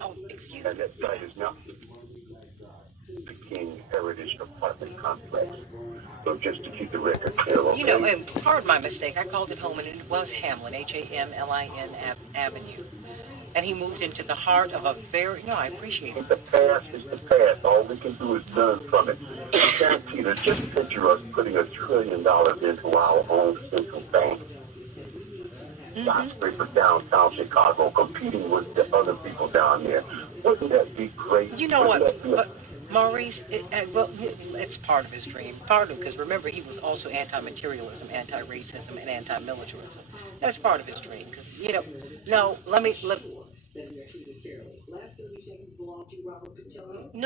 Oh, excuse And me. that site is not the King Heritage Apartment Complex. So just to keep the record clear, You know, okay? and pardon my mistake. I called it home, and it was Hamlin, Hamlin Avenue. And he moved into the heart of a very, no, I appreciate it. The past is the past. All we can do is learn from it. Santita, just picture us putting $1 trillion into our own central bank. Skyscraper downtown Chicago, competing with the other people down there. Wouldn't that be great? You know Wouldn't what? that be a But Maurice, well, it's part of his dream. Part of because remember, he was also anti-materialism, anti-racism, and anti-militarism. That's part of his dream. Because no,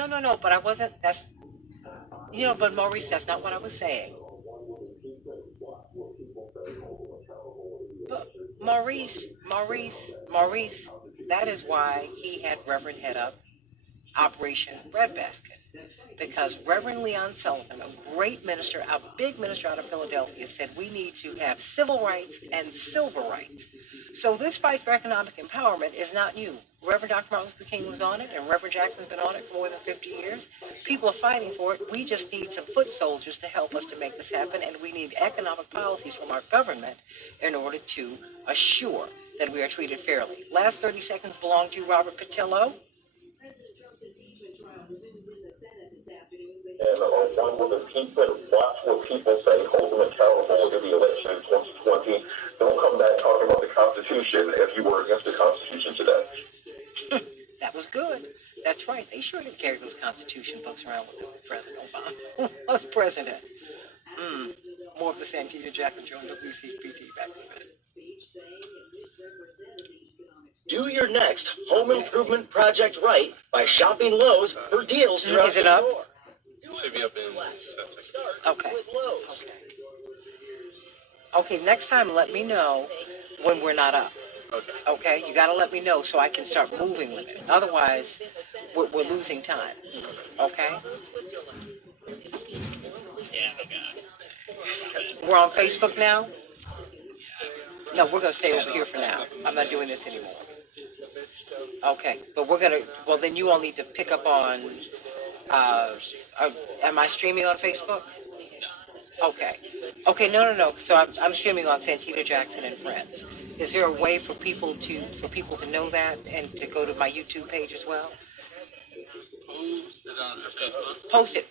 no. But I wasn't. But Maurice, that's not what I was saying. But Maurice, that is why he had Reverend head up Operation Breadbasket. Because Reverend Leon Sullivan, a great minister, a big minister out of Philadelphia, said we need to have civil rights and civil rights. So this fight for economic empowerment is not new. Reverend Dr. Martin Luther King was on it, and Reverend Jackson's been on it for more than 50 years. People are fighting for it. We just need some foot soldiers to help us to make this happen, and we need economic policies from our government in order to assure that we are treated fairly. Last 30 seconds belong to Robert Patillo. and one with the people, watch what people say, hold them accountable to the election in 2020. Don't come back talking about the Constitution if you were against the Constitution today. That was good. That's right. They sure did carry those Constitution books around with President Obama. Who was president? More of the Santita Jackson Jones WCPT back then. Do your next home improvement project right by shopping Lowe's for deals throughout Is it the up? store. Should be up in Start Okay. with Lowe's. Okay, next time let me know when we're not up. Okay, you got to let me know so I can start moving with it. Otherwise, we're losing time. Okay? We're on Facebook now? No, we're going to stay over here for now. I'm not doing this anymore. Okay, but we're going to, well, then you all need to pick up on, am I streaming on Facebook? Okay. Okay, no. So I'm streaming on Santita Jackson and Friends. Is there a way for people to know that and to go to my YouTube page as well? Post it.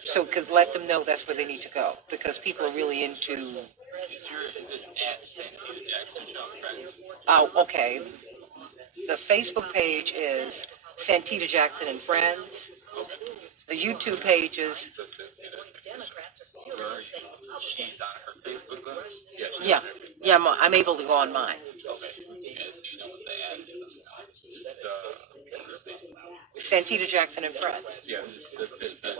So could let them know that's where they need to go because people are really into. Is it at Santita Jackson Show Friends? Oh, okay. The Facebook page is Santita Jackson and Friends. The YouTube page is. She's on her Facebook page? Yeah. I'm able to go on mine. Okay. Yes, do you know what the ad is? Santita Jackson and Friends. Yeah, this is the.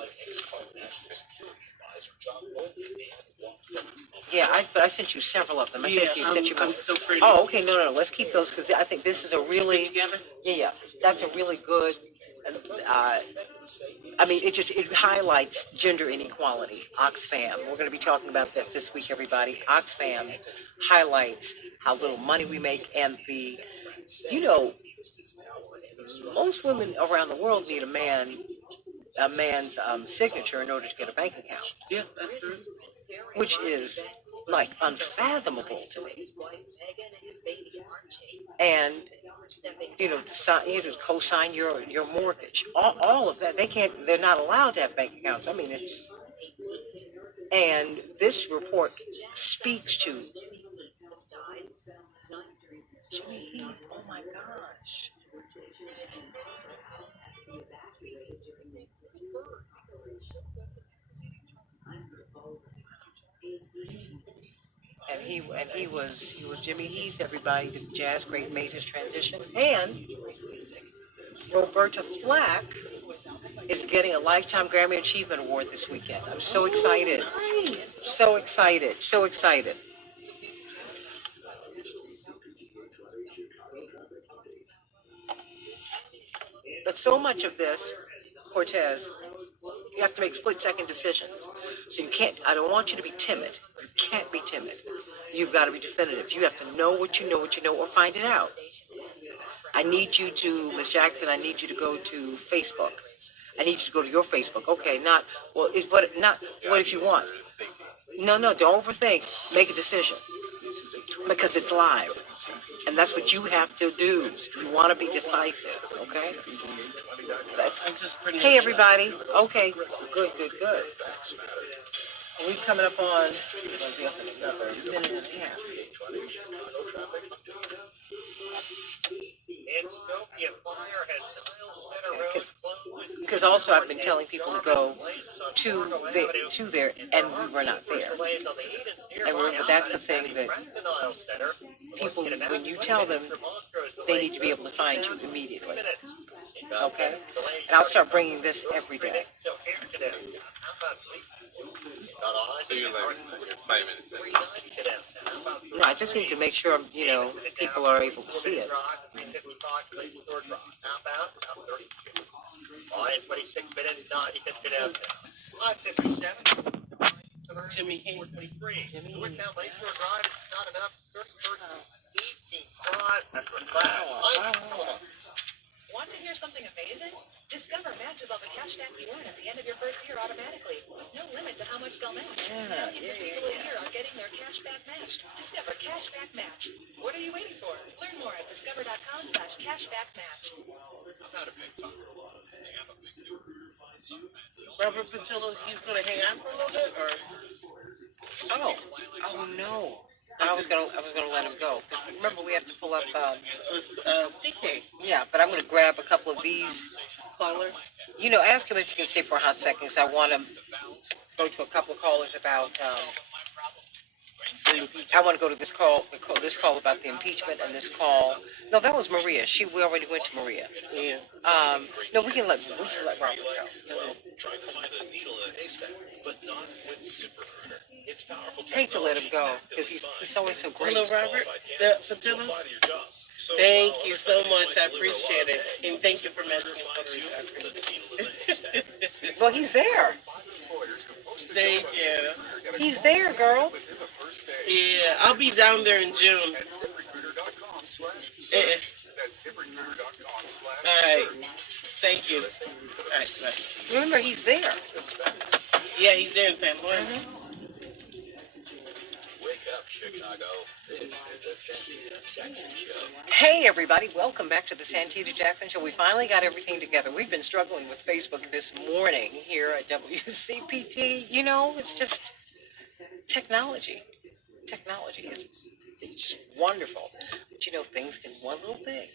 Yeah, but I sent you several of them. I think you sent you. I'm still pretty. Oh, okay, no. Let's keep those because I think this is a really. Together? Yeah. That's a really good. I mean, it highlights gender inequality. Oxfam. We're going to be talking about that this week, everybody. Oxfam highlights how little money we make and most women around the world need a man's signature in order to get a bank account. Yeah, that's true. Which is like unfathomable to me. And to co-sign your mortgage, all of that. They're not allowed to have bank accounts. I mean, and this report speaks to Jimmy Heath. Oh my gosh. And he was Jimmy Heath. Everybody, the jazz great, made his transition. And Roberta Flack is getting a Lifetime Grammy Achievement Award this weekend. I'm so excited. So excited. But so much of this, Cortez, you have to make split-second decisions. So I don't want you to be timid. You can't be timid. You've got to be definitive. You have to know what you know, or find it out. I need you to, Miss Jackson, I need you to go to Facebook. I need you to go to your Facebook. Okay, not, well, what if you want? No, don't overthink. Make a decision. Because it's live. And that's what you have to do. You want to be decisive, okay? Hey, everybody. Okay, good. We coming up on another minute and a half. Because also I've been telling people to go to there, and we were not there. And remember, that's the thing that people, when you tell them, they need to be able to find you immediately. Okay? And I'll start bringing this every day. So you're like, you're 5 minutes in. No, I just need to make sure, people are able to see it. In 26 minutes, you can get out there. 5:57. Jimmy. Northbound Lakeshore Drive is not enough. 31st, 18th. That's what Want to hear something amazing? Discover matches all the cashback you earn at the end of your first year automatically, with no limit to how much they'll match. Millions of people a year are getting their cashback matched. Discover Cashback Match. What are you waiting for? Learn more at discover.com/cashbackmatch. I'm not a big talker. I'm a big doer. Robert Patillo, he's going to hang on for a little bit, or? Oh no. I was gonna let him go. Remember, we have to pull up. CK. Yeah, but I'm gonna grab a couple of these Callers. Ask him if he can stay for a hot second, because I want to go to a couple of callers about. I want to go to this call about the impeachment, and this call. No, that was Maria. We already went to Maria. Yeah. No, we can let Robert go. Trying to find a needle in a haystack, but not with ZipRecruiter. It's powerful Hate to let him go because he's always so great. Hello, Robert. Patillo. Thank you so much. I appreciate it. And thank you for mentioning it. Well, he's there. Thank you. He's there, girl. Yeah, I'll be down there in June. All right. Thank you. All right, bye. Remember, he's there. Yeah, he's there in San Juan. Wake up, Chicago. This is the Santita Jackson Show. Hey, everybody. Welcome back to the Santita Jackson Show. We finally got everything together. We've been struggling with Facebook this morning here at WCPT. It's just technology. Technology is just wonderful. But, things can one little thing.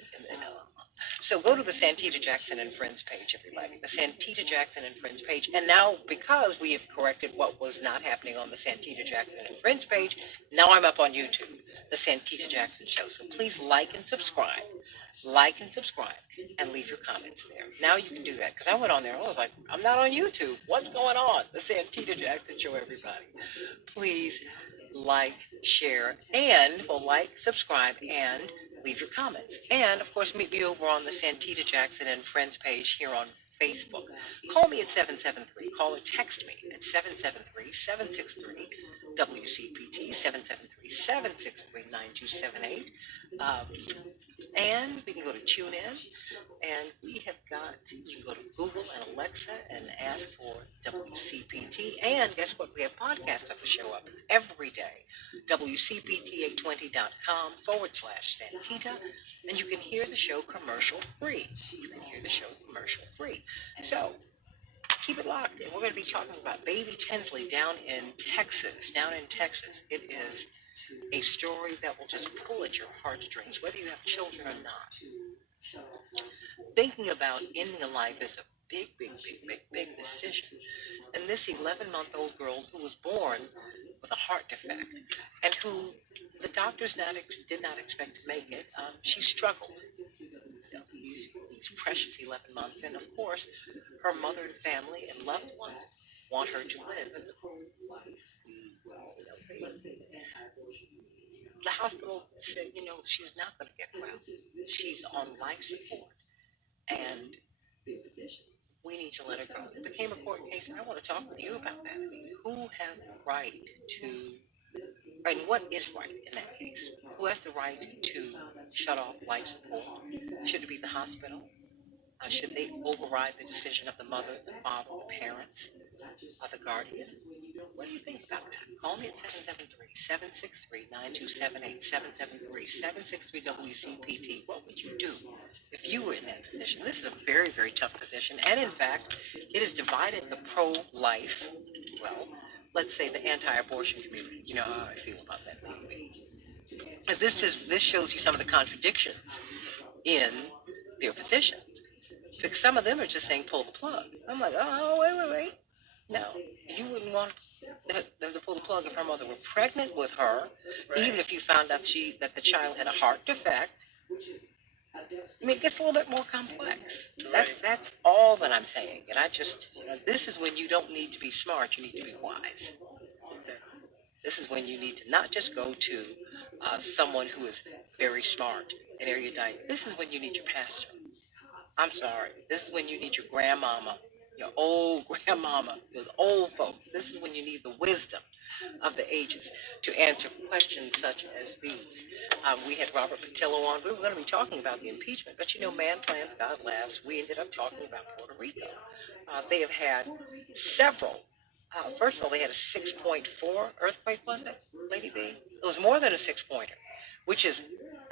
So go to the Santita Jackson and Friends page, everybody. The Santita Jackson and Friends page. And now, because we have corrected what was not happening on the Santita Jackson and Friends page, now I'm up on YouTube, the Santita Jackson Show. So please like and subscribe, and leave your comments there. Now you can do that, because I went on there and I was like, I'm not on YouTube. What's going on? The Santita Jackson Show, everybody. Please share, and subscribe, and leave your comments. And, of course, meet me over on the Santita Jackson and Friends page here on Facebook. Call me at 773. Call or text me at 773-763 WCPT, 773-763-9278. And we can go to TuneIn, and we have got, you can go to Google and Alexa and ask for WCPT. And guess what? We have podcasts that will show up every day. WCPT820.com/Santita. And you can hear the show commercial free. So, keep it locked. And we're going to be talking about Baby Tinsley down in Texas. It is a story that will just pull at your heartstrings, whether you have children or not. Thinking about ending a life is a big decision. And this 11-month-old girl who was born with a heart defect, and who the doctors did not expect to make it, she struggled. These precious 11 months, and of course, her mother and family and loved ones want her to live a normal life. The hospital said, she's not going to get well. She's on life support, and we need to let her go. It became a court case, and I want to talk with you about that. I mean, who has the right to And what is right in that case? Who has the right to shut off life support? Should it be the hospital? Should they override the decision of the mother, the father, the parents, or the guardian? What do you think about that? Call me at 773-763-9278, 773-763-WCPT. What would you do if you were in that position? This is a very, very tough position. And in fact, it has divided the pro-life, well, let's say the anti-abortion community. You know how I feel about that, maybe. As this shows you some of the contradictions in their positions. Because some of them are just saying pull the plug. I'm like, oh, wait. No, you wouldn't want them to pull the plug if her mother were pregnant with her, even if you found out that the child had a heart defect. I mean, it gets a little bit more complex. That's all that I'm saying. And this is when you don't need to be smart, you need to be wise. This is when you need to not just go to someone who is very smart and erudite. This is when you need your pastor. I'm sorry. This is when you need your grandmama, your old grandmama, those old folks. This is when you need the wisdom of the ages to answer questions such as these. We had Robert Patillo on. We were going to be talking about the impeachment, but man plans, God laughs. We ended up talking about Puerto Rico. They have had several. First of all, they had a 6.4 earthquake, wasn't it, Lady B? It was more than a 6-pointer, which is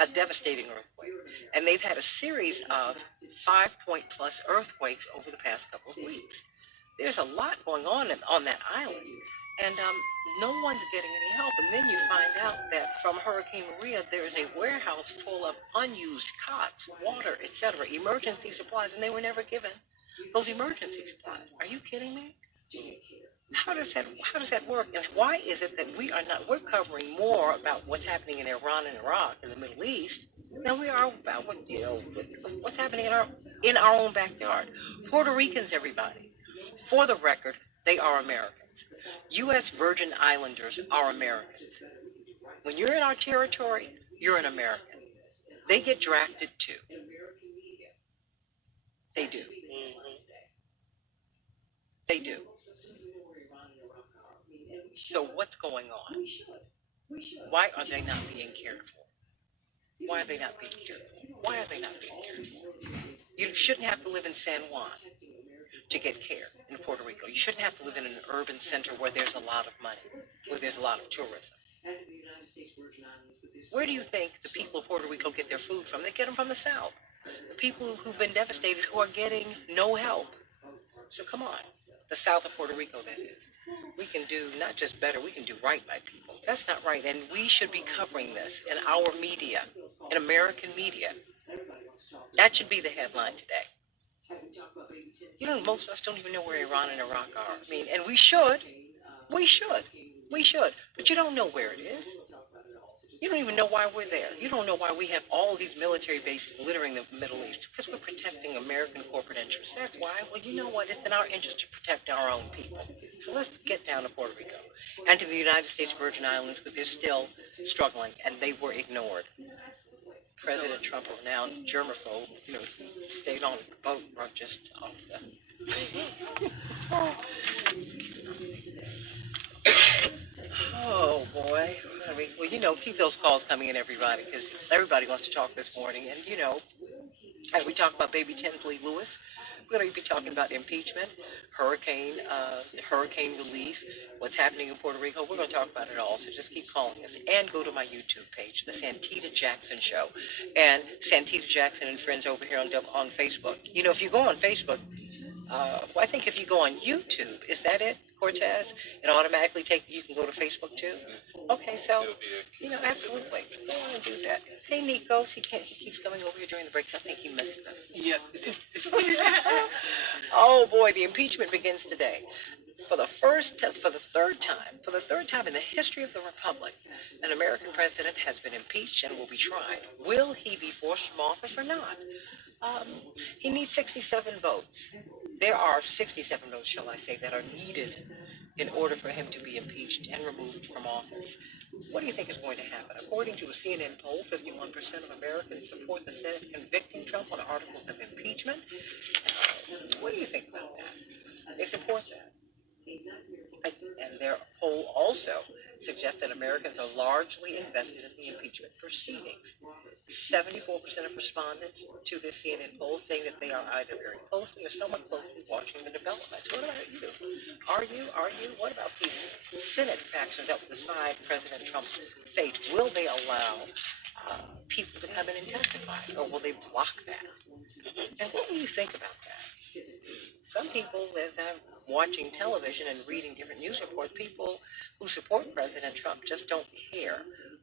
a devastating earthquake. And they've had a series of 5-point plus earthquakes over the past couple of weeks. There's a lot going on that island, and no one's getting any help. And then you find out that from Hurricane Maria, there is a warehouse full of unused cots, water, etc., emergency supplies, and they were never given those emergency supplies. Are you kidding me? How does that work? And why is it that we're covering more about what's happening in Iran and Iraq in the Middle East than we are about what's happening in our own backyard? Puerto Ricans, everybody. For the record, they are Americans. U.S. Virgin Islanders are Americans. When you're in our territory, you're an American. They get drafted too. They do. They do. So what's going on? Why are they not being cared for? Why are they not being cared for? Why are they not being cared for? You shouldn't have to live in San Juan to get care in Puerto Rico. You shouldn't have to live in an urban center where there's a lot of money, where there's a lot of tourism. Where do you think the people of Puerto Rico get their food from? They get them from the South. The people who've been devastated, who are getting no help. So come on. The South of Puerto Rico, that is. We can do not just better, we can do right by people. That's not right. And we should be covering this in our media, in American media. That should be the headline today. Most of us don't even know where Iran and Iraq are. And we should. But you don't know where it is. You don't even know why we're there. You don't know why we have all these military bases littering the Middle East, because we're protecting American corporate interests. That's why. Well, you know what? It's in our interest to protect our own people. So let's get down to Puerto Rico and to the United States Virgin Islands, because they're still struggling and they were ignored. President Trump, a renowned germaphobe, stayed on the boat or just off the... Oh, boy. Well, keep those calls coming in, everybody, because everybody wants to talk this morning. And, as we talk about baby Tinsley Lewis, we're going to be talking about impeachment, hurricane relief, what's happening in Puerto Rico. We're going to talk about it all, so just keep calling us. And go to my YouTube page, The Santita Jackson Show, and Santita Jackson and friends over here on Facebook. If you go on Facebook, I think if you go on YouTube, is that it, Cortez? It automatically you can go to Facebook too? Okay, so, absolutely. Go on and do that. Hey, Nikos, he keeps coming over here during the breaks. I think he misses us. Yes. Oh, boy, the impeachment begins today. For the third time in the history of the Republic, an American president has been impeached and will be tried. Will he be forced from office or not? He needs 67 votes. There are 67 votes, shall I say, that are needed in order for him to be impeached and removed from office. What do you think is going to happen? According to a CNN poll, 51% of Americans support the Senate convicting Trump on articles of impeachment. What do you think about that? They support that. And their poll also suggests that Americans are largely invested in the impeachment proceedings. 74% of respondents to this CNN poll saying that they are either very closely or somewhat closely watching the developments. What about you? Are you? What about these Senate factions that will decide President Trump's fate? Will they allow people to come in and testify, or will they block that? And what do you think about that? Some people, as I'm watching television and reading different news reports, people who support President Trump just don't care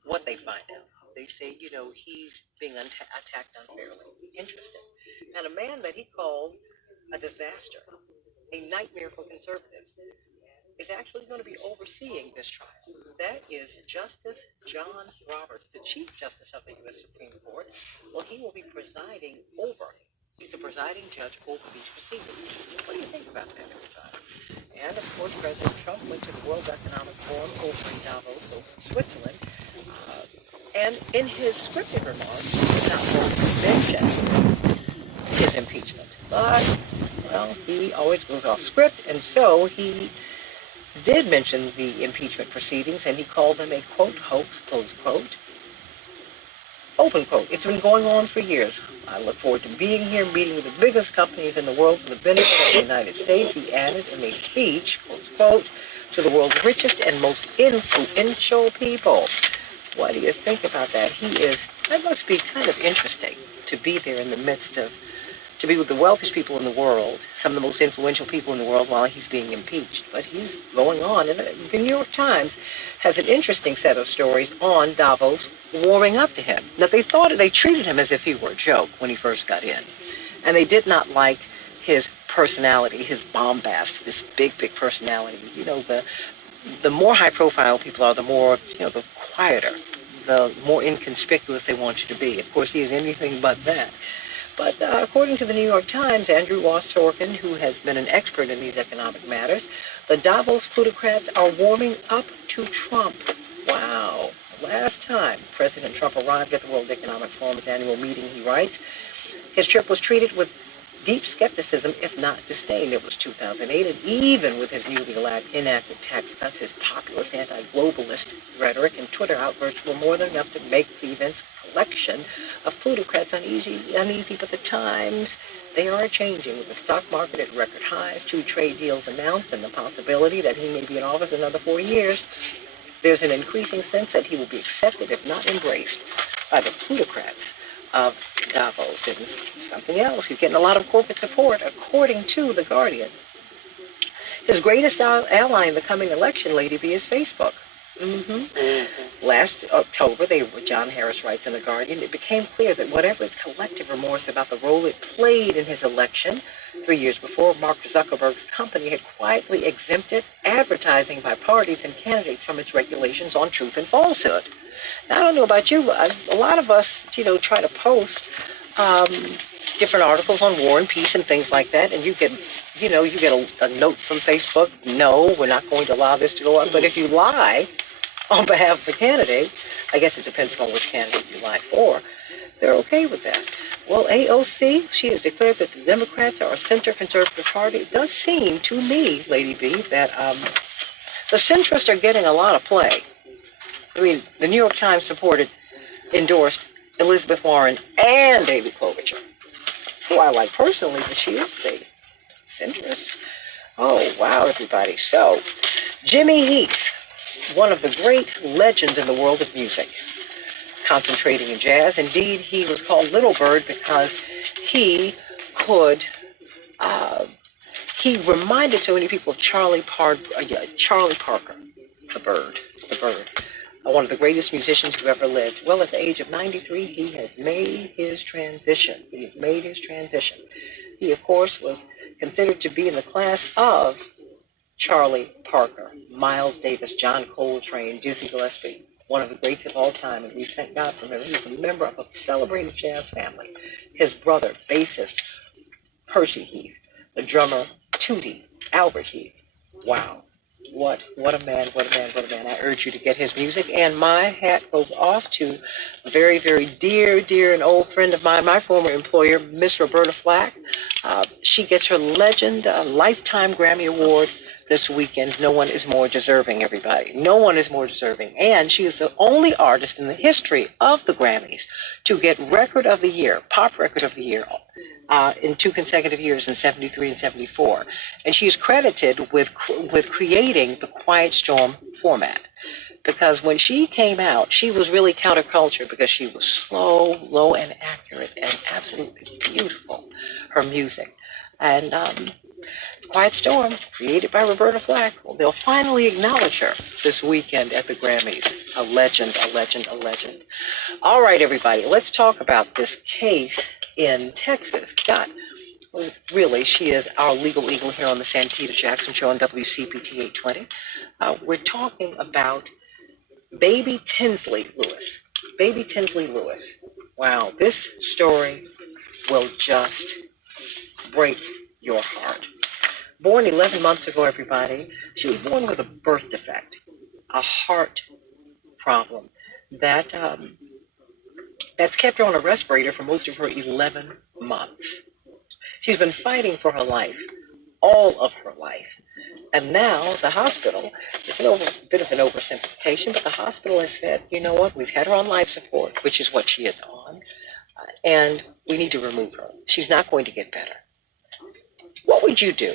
what they find out. They say, he's being attacked unfairly. Interesting. And a man that he called a disaster, a nightmare for conservatives, is actually going to be overseeing this trial. That is Justice John Roberts, the Chief Justice of the U.S. Supreme Court. Well, he will be presiding over. He's the presiding judge over these proceedings. What do you think about that, everybody? And, of course, President Trump went to the World Economic Forum over in Davos, over in Switzerland. And in his scripted remarks, he did not want to mention his impeachment. But, well, he always goes off script, and so he did mention the impeachment proceedings, and he called them a, quote, hoax, close quote, open quote. It's been going on for years. I look forward to being here, meeting with the biggest companies in the world for the benefit of the United States, he added in a speech, close quote, to the world's richest and most influential people. What do you think about that? That must be kind of interesting to be there in the midst of, to be with the wealthiest people in the world, some of the most influential people in the world while he's being impeached. But he's going on. And the New York Times has an interesting set of stories on Davos warming up to him. Now, they treated him as if he were a joke when he first got in. And they did not like his personality, his bombast, this big, big personality. The more high-profile people are, the more, the quieter, the more inconspicuous they want you to be. Of course, he is anything but that. But according to the New York Times, Andrew Ross Sorkin, who has been an expert in these economic matters, the Davos plutocrats are warming up to Trump. Wow. Last time President Trump arrived at the World Economic Forum's annual meeting, he writes, his trip was treated with deep skepticism, if not disdain. It was 2008, and even with his newly enacted tax cuts, his populist anti-globalist rhetoric and Twitter outbursts were more than enough to make the event's collection of plutocrats uneasy. But the times, they are changing, with the stock market at record highs, 2 trade deals announced, and the possibility that he may be in office another 4 years. There's an increasing sense that he will be accepted, if not embraced, by the plutocrats of Davos. And something else, he's getting a lot of corporate support, according to The Guardian. His greatest ally in the coming election, Lady B, is Facebook. Last October, John Harris writes in The Guardian, it became clear that whatever its collective remorse about the role it played in his election 3 years before, Mark Zuckerberg's company had quietly exempted advertising by parties and candidates from its regulations on truth and falsehood. Now, I don't know about you, but a lot of us, try to post different articles on war and peace and things like that, and you get a note from Facebook, no, we're not going to allow this to go on. But if you lie on behalf of the candidate, I guess it depends upon which candidate you lie for, they're okay with that. Well, AOC, she has declared that the Democrats are a center conservative party. It does seem to me, Lady B, that the centrists are getting a lot of play. I mean, the New York Times endorsed Elizabeth Warren and Amy Klobuchar, who I like personally, but she is a centrist. Oh, wow, everybody. So, Jimmy Heath, one of the great legends in the world of music, concentrating in jazz. Indeed, he was called Little Bird because he reminded so many people of Charlie Parker, the bird. One of the greatest musicians who ever lived. Well, at the age of 93, he has made his transition. He, of course, was considered to be in the class of Charlie Parker, Miles Davis, John Coltrane, Dizzy Gillespie, one of the greats of all time, and we thank God for him. He was a member of a celebrated jazz family. His brother, bassist Percy Heath, the drummer Tootie, Albert Heath. Wow. What a man. I urge you to get his music. And my hat goes off to a very, very dear and old friend of mine, my former employer, Miss Roberta Flack. She gets her Lifetime Grammy Award this weekend. No one is more deserving, everybody. No one is more deserving. And she is the only artist in the history of the Grammys to get Record of the Year, Pop Record of the Year, in 2 consecutive years, in 73 and 74. And she is credited with creating the Quiet Storm format. Because when she came out, she was really counterculture because she was slow, low, and accurate, and absolutely beautiful, her music. And Quiet Storm, created by Roberta Flack, well, they'll finally acknowledge her this weekend at the Grammys. A legend, a legend, a legend. All right, everybody, let's talk about this case in Texas. God, really, she is our legal eagle here on the Santita Jackson Show on WCPT 820. We're talking about Baby Tinsley Lewis. Baby Tinsley Lewis. Wow, this story will just break your heart. Born 11 months ago, everybody, she was born with a birth defect, a heart problem that's kept her on a respirator for most of her 11 months. She's been fighting for her life, all of her life. And now the hospital, it's a bit of an oversimplification, but the hospital has said, you know what, we've had her on life support, which is what she is on, and we need to remove her. She's not going to get better. What would you do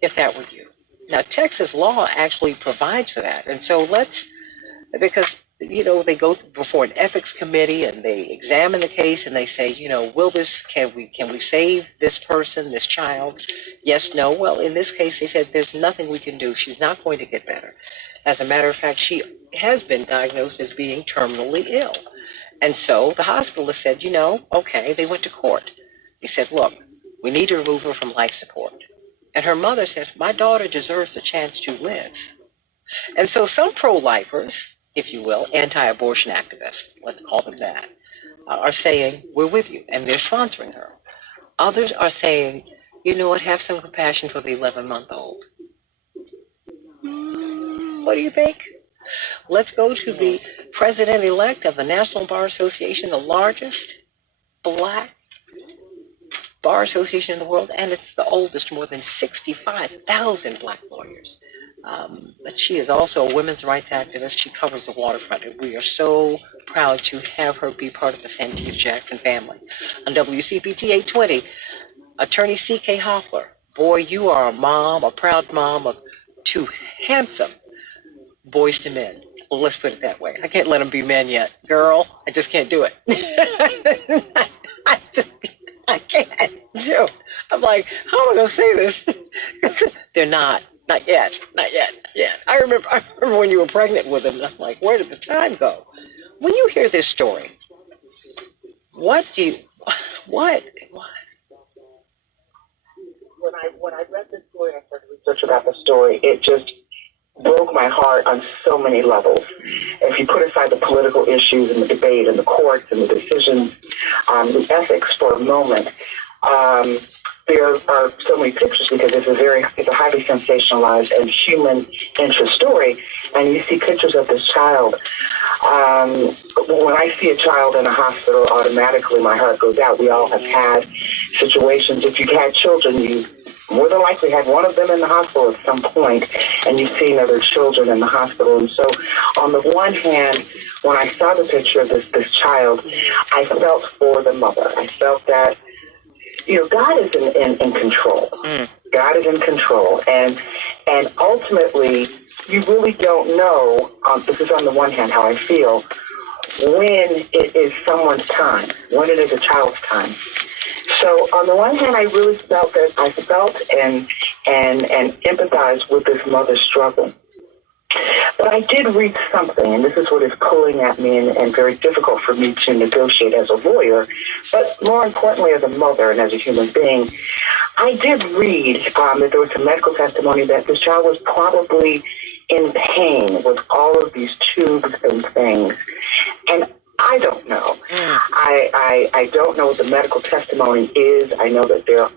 if that were you? Now, Texas law actually provides for that. And so because, they go before an ethics committee and they examine the case and they say, can we save this person, this child? Yes, no. Well, in this case, they said there's nothing we can do. She's not going to get better. As a matter of fact, she has been diagnosed as being terminally ill. And so the hospital has said, okay, they went to court. They said, look, we need to remove her from life support. And her mother said, my daughter deserves a chance to live. And so some pro-lifers, if you will, anti-abortion activists, let's call them that, are saying, we're with you, and they're sponsoring her. Others are saying, you know what, have some compassion for the 11-month-old. What do you think? Let's go to the president-elect of the National Bar Association, the largest black bar association in the world, and it's the oldest, more than 65,000 black lawyers. But she is also a women's rights activist. She covers the waterfront, and we are so proud to have her be part of the Santita Jackson family. On WCPT 820, attorney C.K. Hoffler. Boy, you are a mom, a proud mom of 2 handsome boys to men. Well, let's put it that way. I can't let them be men yet. Girl, I just can't do it. I can't do it. I'm like, how am I going to say this? They're not yet. I remember when you were pregnant with him, and I'm like, where did the time go? When you hear this story, what? When I read this story, I started research about the story, it just broke my heart on so many levels. If you put aside the political issues and the debate and the courts and the decisions, the ethics for a moment, there are so many pictures because it's a highly sensationalized and human interest story, and you see pictures of this child. When I see a child in a hospital, automatically my heart goes out. We all have had situations. If you've had children, you more than likely had one of them in the hospital at some point, and you've seen other children in the hospital. And so, on the one hand, when I saw the picture of this child, I felt for the mother. I felt that, God is in control. God is in control, and ultimately, you really don't know. This is on the one hand how I feel when it is someone's time, when it is a child's time. So on the one hand, I really felt and empathized with this mother's struggle. But I did read something, and this is what is pulling at me and very difficult for me to negotiate as a lawyer, but more importantly as a mother and as a human being. I did read that there was some medical testimony that this child was probably in pain with all of these tubes and things. And I don't know. I don't know what the medical testimony is. I know that there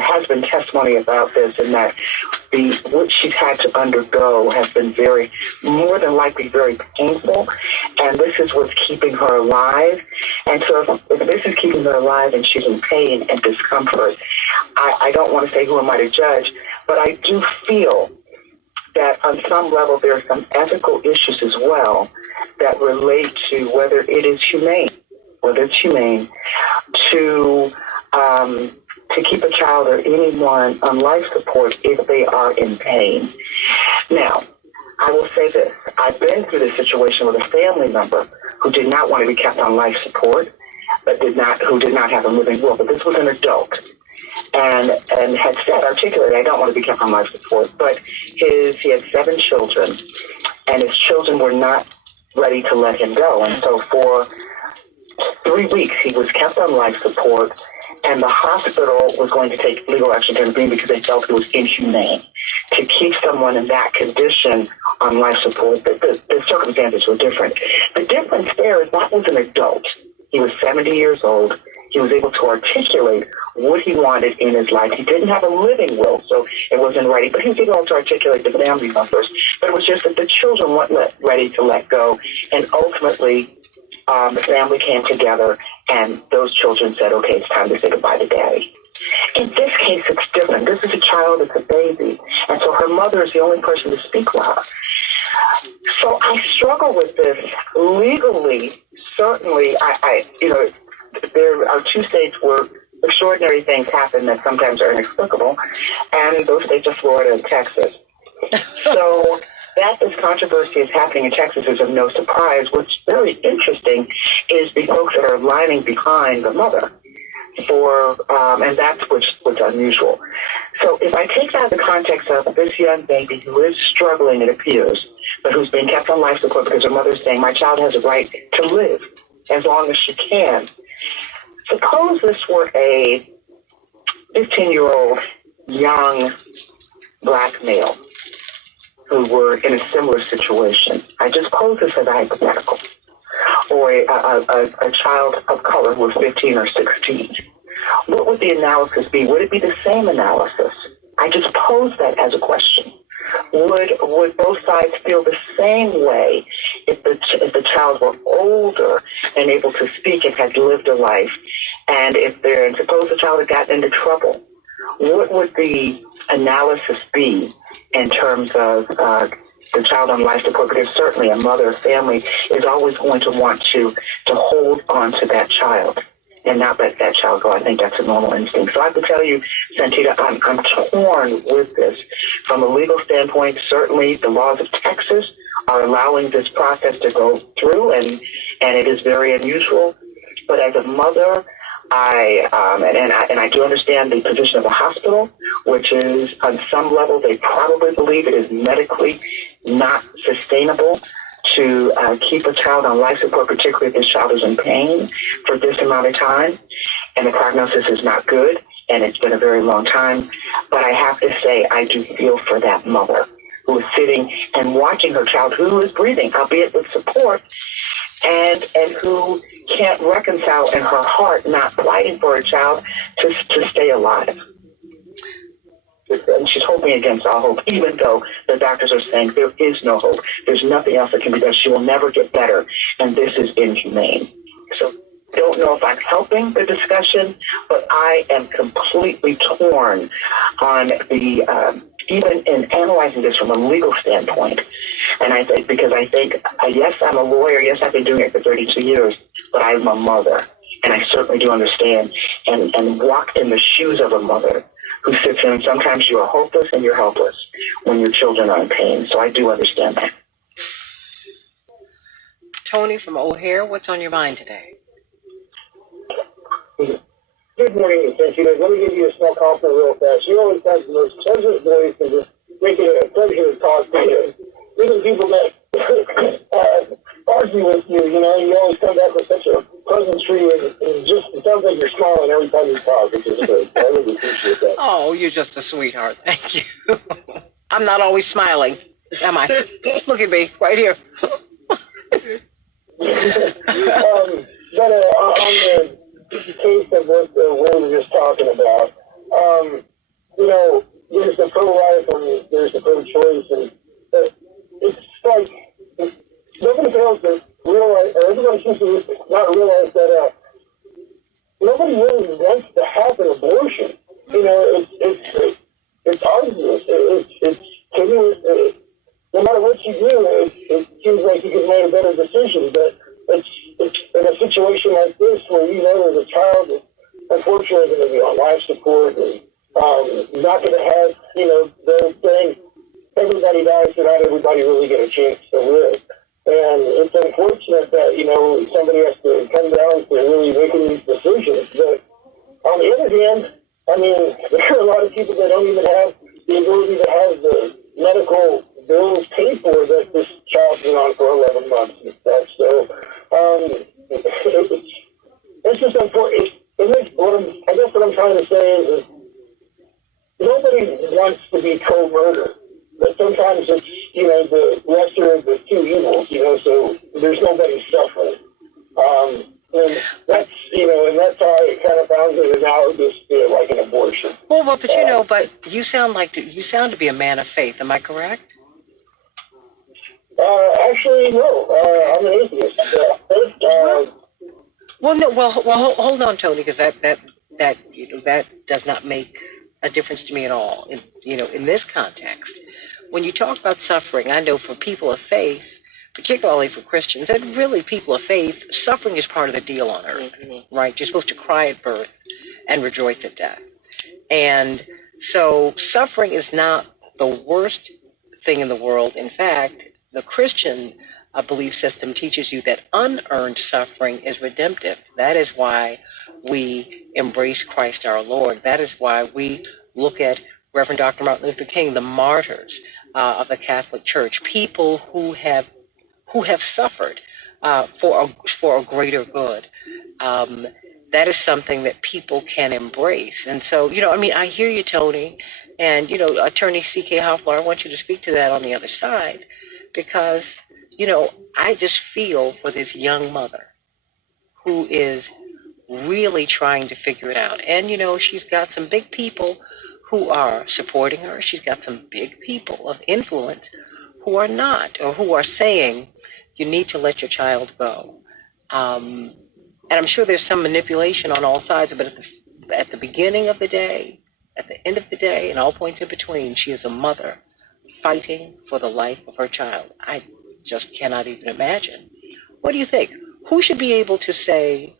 has been testimony about this, and that what she's had to undergo has been more than likely very painful, and this is what's keeping her alive. And so if this is keeping her alive and she's in pain and discomfort, I don't want to say who am I to judge, but I do feel that on some level there are some ethical issues as well that relate to whether it's humane to keep a child or anyone on life support if they are in pain. Now, I will say this. I've been through this situation with a family member who did not want to be kept on life support, who did not have a living will. But this was an adult and had said, articulated, I don't want to be kept on life support. But he had 7 children, and his children were not ready to let him go. And so for 3 weeks, he was kept on life support, and the hospital was going to take legal action to intervene because they felt it was inhumane to keep someone in that condition on life support. The circumstances were different. The difference there is that was an adult. He was 70 years old. He was able to articulate what he wanted in his life. He didn't have a living will, so it wasn't ready. But he was able to articulate the family members. But it was just that the children weren't ready to let go. And ultimately, the family came together, and those children said, okay, it's time to say goodbye to Daddy. In this case, it's different. This is a child, it's a baby. And so her mother is the only person to speak for her. So I struggle with this legally. Certainly, there are 2 states where extraordinary things happen that sometimes are inexplicable, and those states are Florida and Texas. So that this controversy is happening in Texas is of no surprise. What's very interesting is the folks that are lining behind the mother and that's what's unusual. So if I take that in the context of this young baby who is struggling, it appears, but who's being kept on life support because her mother's saying, my child has a right to live as long as she can. Suppose this were a 15-year-old young black male who were in a similar situation. I just pose this as a hypothetical. Or a child of color who was 15 or 16. What would the analysis be? Would it be the same analysis? I just pose that as a question. Would both sides feel the same way if the child were older and able to speak and had lived a life? And suppose the child had gotten into trouble, what would the analysis be in terms of the child on life support? Because certainly a mother, a family is always going to want to hold on to that child and not let that child go. I think that's a normal instinct. So I have to tell you, Santita, I'm torn with this. From a legal standpoint, certainly the laws of Texas are allowing this process to go through, and it is very unusual. But as a mother, I do understand the position of the hospital, which is on some level they probably believe it is medically not sustainable to keep a child on life support, particularly if this child is in pain for this amount of time, and the prognosis is not good, and it's been a very long time. But I have to say, I do feel for that mother who is sitting and watching her child, who is breathing, albeit with support, and who can't reconcile in her heart not fighting for her child to stay alive. And she's hoping against all hope, even though the doctors are saying there is no hope. There's nothing else that can be done. She will never get better, and this is inhumane. So I don't know if I'm helping the discussion, but I am completely torn on even in analyzing this from a legal standpoint. And I think, yes, I'm a lawyer. Yes, I've been doing it for 32 years, but I'm a mother. And I certainly do understand and walk in the shoes of a mother who sits in, and sometimes you are hopeless and you're helpless when your children are in pain. So I do understand that. Tony from O'Hare, what's on your mind today? Good morning, Santita. Let me give you a small compliment real fast. You always have the most pleasant voice and just make it a pleasure to talk to you. Even people that argue with you, you always come back with such a pleasantry, and it sounds like you're smiling every time you talk, which is great. I really appreciate that. Oh, you're just a sweetheart. Thank you. I'm not always smiling, am I? Look at me, right here. But on the case of what we were just talking about, there's the pro-life and there's the pro-choice, and it's like nobody fails to realize, or everybody seems to not realize that nobody really wants to have an abortion. It's arduous. It's tenuous. no matter what you do, it seems like you could make a better decision. But it's in a situation like this where you know there's a child that's unfortunately going to be on life support and not going to have, the thing, everybody dies, but not everybody really get a chance to live. And it's unfortunate that, somebody has to come down to really making these decisions. But on the other hand, I mean, there are a lot of people that don't even have the ability to have the medical bills paid for that this child's been on for 11 months and stuff. So, it's just unfortunate. I guess what I'm trying to say is that nobody wants to be co-murdered. But sometimes it's, the lesser of the two evils, so there's nobody suffering. And that's, and that's how I kind of found it analogous to like an abortion. Well, but you sound to be a man of faith. Am I correct? Actually, no. I'm an atheist. Hold on, Tony, because that does not make a difference to me at all. In this context, when you talk about suffering, I know for people of faith, particularly for Christians, and really people of faith, suffering is part of the deal on earth, right? You're supposed to cry at birth and rejoice at death. And so suffering is not the worst thing in the world. In fact, the Christian belief system teaches you that unearned suffering is redemptive. That is why we embrace Christ our Lord. That is why we look at Reverend Dr. Martin Luther King, the martyrs of the Catholic Church, people who have suffered for a greater good. That is something that people can embrace. And so, I hear you, Tony, and, Attorney C.K. Hoffler, I want you to speak to that on the other side, because, I just feel for this young mother who is really trying to figure it out. And, she's got some big people who are supporting her. She's got some big people of influence who are not, or who are saying, you need to let your child go. And I'm sure there's some manipulation on all sides, but at the beginning of the day, at the end of the day, and all points in between, she is a mother fighting for the life of her child. I just cannot even imagine. What do you think? Who should be able to say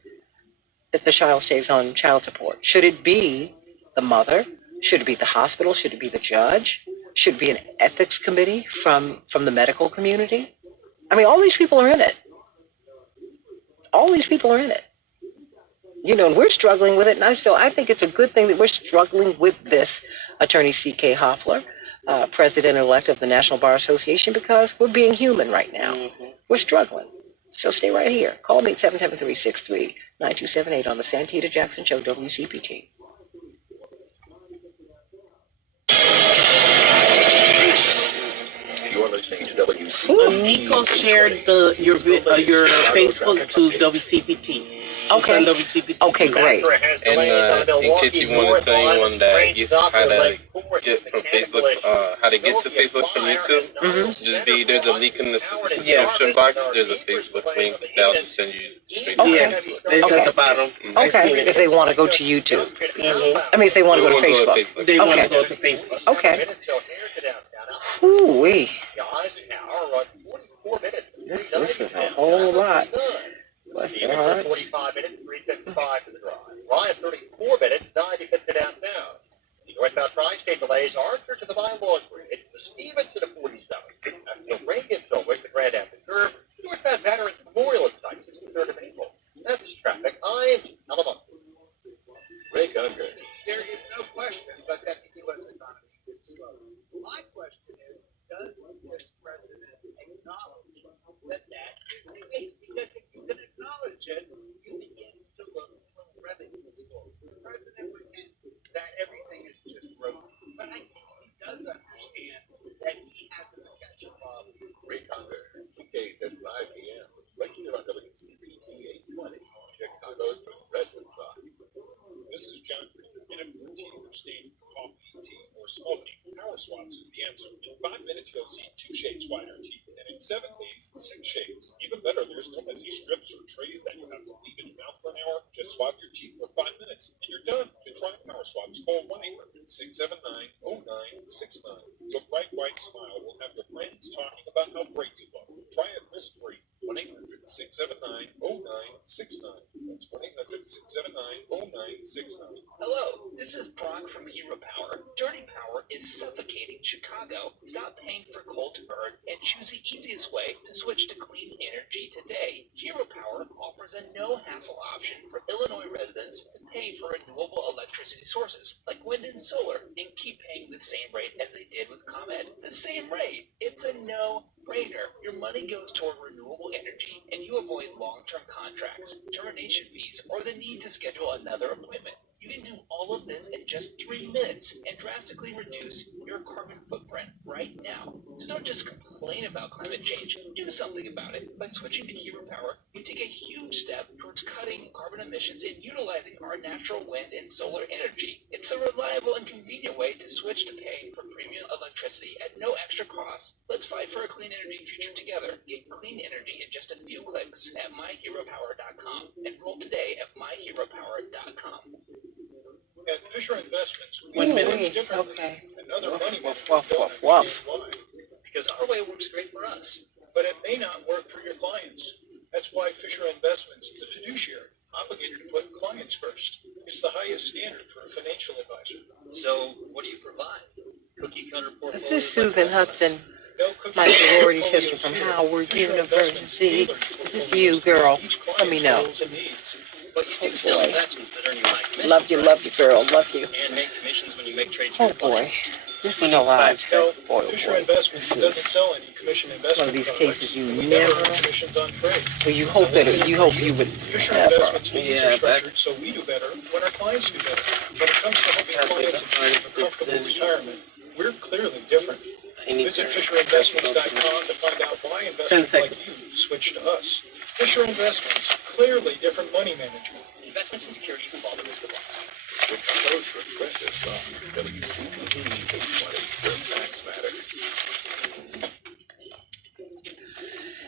that the child stays on child support? Should it be the mother? Should it be the hospital? Should it be the judge? Should it be an ethics committee from the medical community? I mean, all these people are in it. All these people are in it. And we're struggling with it. And I think it's a good thing that we're struggling with this, Attorney C.K. Hoffler, President-elect of the National Bar Association, because we're being human right now. Mm-hmm. We're struggling. So stay right here. Call me at 773-639-9278 on the Santita Jackson Show, WCPT. You are listening to WCPT. Nico shared your Facebook to WCPT. Okay. WCPT. Okay, great. And in case you want to tell anyone that how to get from Facebook, how to get to Facebook from YouTube, there's a link in the description box. There's a Facebook link that'll just send you straight to Facebook. It's at the bottom. Okay, if they want to go to YouTube. I mean, if they want to go to Facebook. They want to go to Facebook. Okay. Ooh-wee. This is a whole lot. Bless your heart. 45 minutes, 3:55 to the drive. Ryan, 34 minutes, 95th to downtown. The northbound tri-state delays Archer to the Vine Lawn Bridge, the Stevens to the 47. After rain gets over the Grand Avenue curve, the northbound Veterans Memorial at site, 63rd of April. That's traffic. I'm Alabama. Rick Unger. There is no question but that the U.S. economy is slow. My question is, does this president acknowledge that is the case? Because if you can acknowledge it, you begin to look for revenue. The president pretends that everything is just broken, but I think he does understand that he has a potential problem. Rick Unger, weekdays at 5 p.m. Right here on WCPT 820, Chicago's Progressive Talk. This is John. In a tea or steam, coffee, tea, or smoking, Power Swaps is the answer. In 5 minutes, you'll see 2 shades whiter teeth, and in 7 days, 6 shades. Even better, there's no messy strips or trays that you have to leave in your mouth for an hour. Just swap your teeth for 5 minutes, and you're done. To try Power Swaps, call 1-800-679-0969. Your bright white smile will have your friends talking That's 1-800-679-0969. Hello, this is Brock from Hero Power. Dirty power is suffocating Chicago. Stop paying for coal to burn and choose the easiest way to switch to clean energy today. Hero Power offers a no-hassle option for Illinois residents to pay for renewable electricity sources like wind and solar and keep paying the same rate as they did with ComEd. The same rate. It's a no-brainer. Your money goes toward renewable energy and you avoid long-term contracts, termination fees, or the need to schedule another appointment. You can do all of this in just 3 minutes and drastically reduce your carbon footprint right now. So don't just complain about climate change, do something about it. By switching to Hero Power, you take a huge step towards cutting carbon emissions and utilizing our natural wind and solar energy. It's a reliable and convenient way to switch to paying for premium electricity at no extra cost. Let's fight for a clean energy future together. Get clean energy in just a few clicks at myheropower.com. Enroll today at myheropower.com. At Fisher Investments, we 1 do minute. things differently. Okay. Another money manager Woof, don't woof, woof. understand why. Because our way works great for us. But it may not work for your clients. That's why Fisher Investments is a fiduciary, obligated to put clients first. It's the highest standard for a financial advisor. So, what do you provide? Cookie cutter portfolios? This is Susan Hudson, No cookie my sorority portfolios sister from here. Howard Fisher Investments University. tailors This is portfolios you, girl. to each Let me client's know. goals and needs. But you do Oh, sell boy. investments that earn you high commissions, Love you, girl. Love you. and make commissions when you make trades for Oh your boy, clients. this is a lot. No, Boy, oh Fisher boy. Investments This doesn't is sell any commission investment one of these products, cases you and we never. earn commissions on trades. Well, you hope that you hope you would Fisher never. Investments fees Yeah, are structured that's- so we do better when our clients do better. When it comes to helping That'd be clients the achieve hardest a comfortable decision. retirement, we're clearly different. I need Visit to- FisherInvestments.com to find out why 10 investors like seconds. you switch to us. Fisher Investments, clearly different money management. Investments and securities involve a risk of loss. Which are those for aggressive WCPT 820 where facts matter.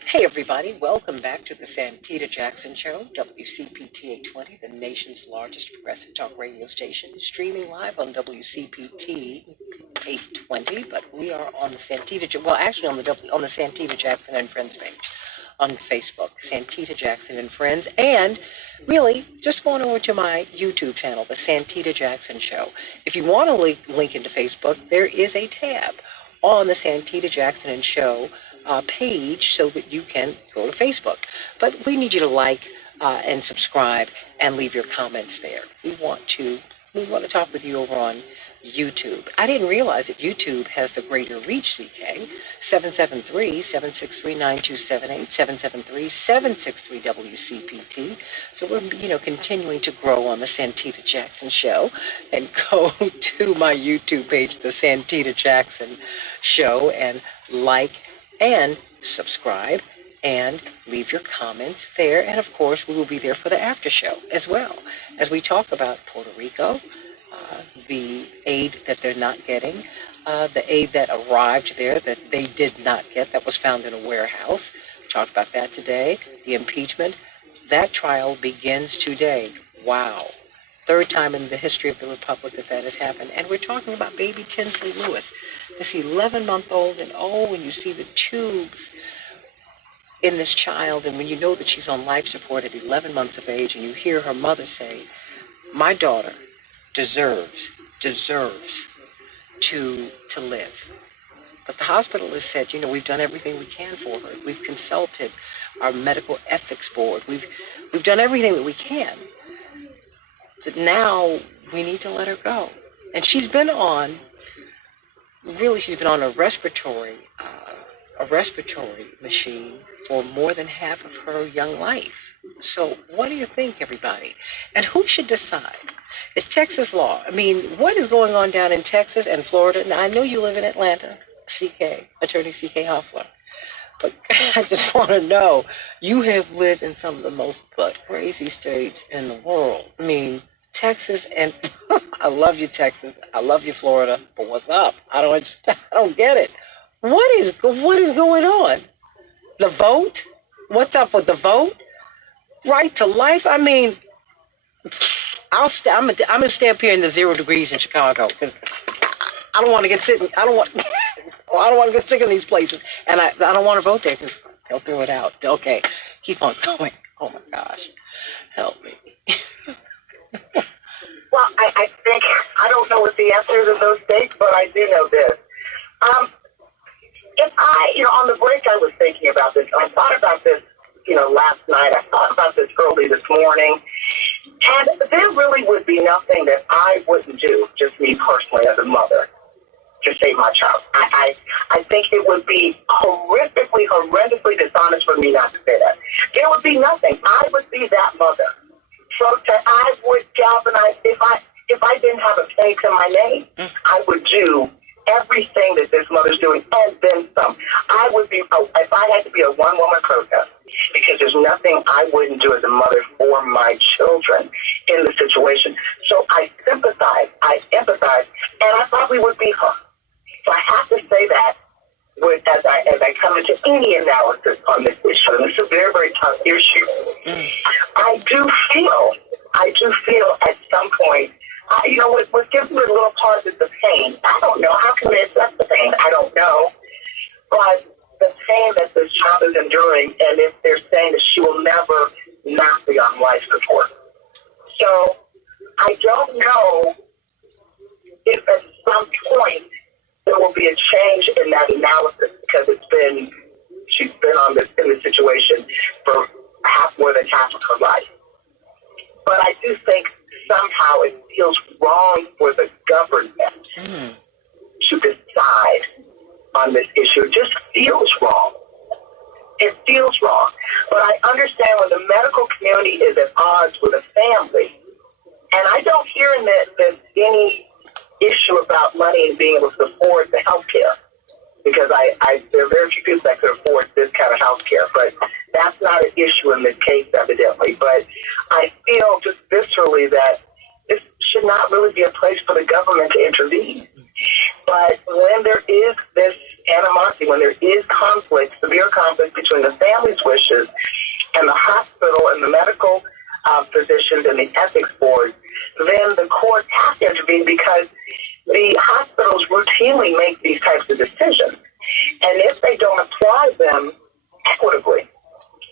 Hey everybody, welcome back to the Santita Jackson Show, WCPT 820, the nation's largest progressive talk radio station, streaming live on WCPT 820, but we are on the Santita, well actually on the Santita Jackson and Friends page on Facebook, Santita Jackson and Friends, and really just going over to my YouTube channel, the Santita Jackson Show. If you want to link into Facebook, there is a tab on the Santita Jackson and Show page so that you can go to Facebook. But we need you to like and subscribe and leave your comments there. We want to talk with you over on YouTube. I didn't realize that YouTube has the greater reach, CK. 773-763-9278, 773-763-WCPT. So we're, continuing to grow on the Santita Jackson Show. And go to my YouTube page, the Santita Jackson Show, and like and subscribe and leave your comments there. And of course, we will be there for the after show as well as we talk about Puerto Rico, the aid that they're not getting, the aid that arrived there that they did not get, that was found in a warehouse. We talked about that today. The impeachment, that trial begins today. Wow. Third time in the history of the Republic that has happened. And we're talking about baby Tinsley Lewis, this 11-month-old, and when you see the tubes in this child, and when you know that she's on life support at 11 months of age, and you hear her mother say, my daughter deserves to live. But the hospital has said, we've done everything we can for her. We've consulted our medical ethics board. We've done everything that we can. That now we need to let her go. And she's been on a respiratory machine for more than half of her young life. So what do you think, everybody? And who should decide? It's Texas law. I mean, what is going on down in Texas and Florida? Now, I know you live in Atlanta, Attorney C.K. Hoffler. But I just want to know, you have lived in some of the most crazy states in the world. I mean, Texas, and I love you, Texas. I love you, Florida. But what's up? I don't get it. What is going on? The vote? What's up with the vote? Right to life? I mean, I'm gonna stay up here in the 0 degrees in Chicago because I don't want to get sick. I don't want to get sick in these places, and I don't want to vote there because they'll throw it out. Okay, keep on going. Oh my gosh, help me. Well, I think, I don't know what the answers in those states, but I do know this. If on the break I was thinking about this. I thought about this, last night. I thought about this early this morning. And there really would be nothing that I wouldn't do, just me personally as a mother, to save my child. I think it would be horrendously dishonest for me not to say that. There would be nothing. I would be that mother. So I would galvanize, if I didn't have a penny to my name, I would do everything that this mother's doing and then some. I would be, if I had to be a one-woman protest, because there's nothing I wouldn't do as a mother for my children in the situation. So I sympathize, I empathize, and I probably would be her. So I have to say that as I come into any analysis on this issue, and this is a very, very tough issue, I do feel at some point, what gives me a little pause is the pain. I don't know. How can they assess the pain? I don't know. But the pain that this child is enduring, and if they're saying that she will never not be on life support. So I don't know if at some point there will be a change in that analysis, because she's been in this situation for more than half of her life. But I do think somehow it feels wrong for the government to decide on this issue. It just feels wrong. It feels wrong. But I understand when the medical community is at odds with a family, and I don't hear in this any issue about money and being able to afford the health care, because there are very few people that could afford this kind of health care, but that's not an issue in this case, evidently. But I feel just viscerally that this should not really be a place for the government to intervene. But when there is this animosity, when there is conflict, severe conflict between the family's wishes and the hospital and the medical physicians and the ethics board, then the courts have to intervene, because the hospitals routinely make these types of decisions. And if they don't apply them equitably,